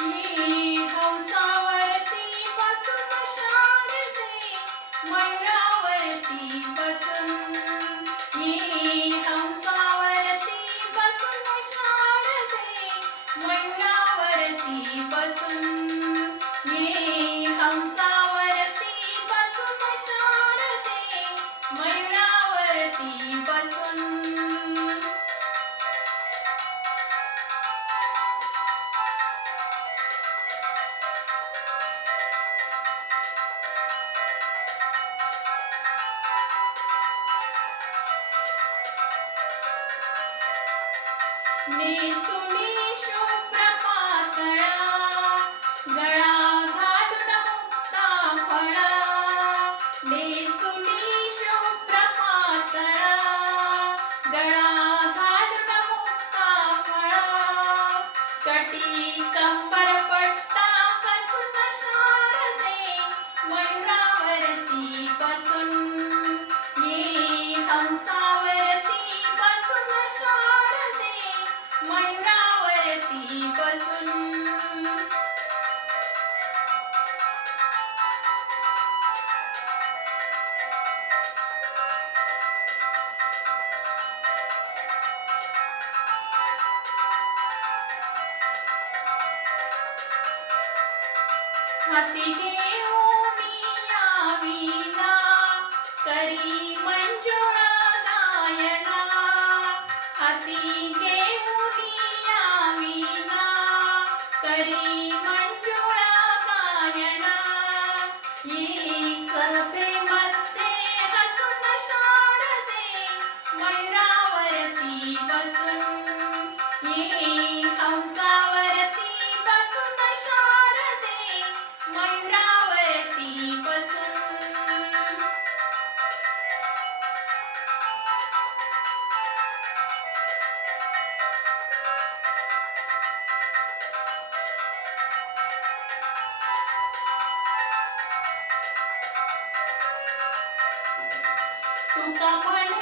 ये हंसावरती बसून शारदे मयूरावरती बसून ये हंसावरती बसून शारदे मयूरावरती बसून ये हंसावरती बसून शारदे मयूरावरती बसून नेसुनी शुभ्र पातळा गळा घालून मुक्ता फळा नेसुनी शुभ्र पातळा गळा घालून मुक्ता फळा कटी कंबर पट्टा कसून शारदे मयूरावरती बसून ये हंसावरती बसून शारदे मयूरावरती बसून हाती घेऊन याविना करी मंजुळ गायना हाती घेऊन याविना करी मंजुळ गायना ये सभेमध्ये हसून शारदे मयूरावरती बसून ये हंसावरती बसून शारदे मयूरावरती बसून तुका म्हणे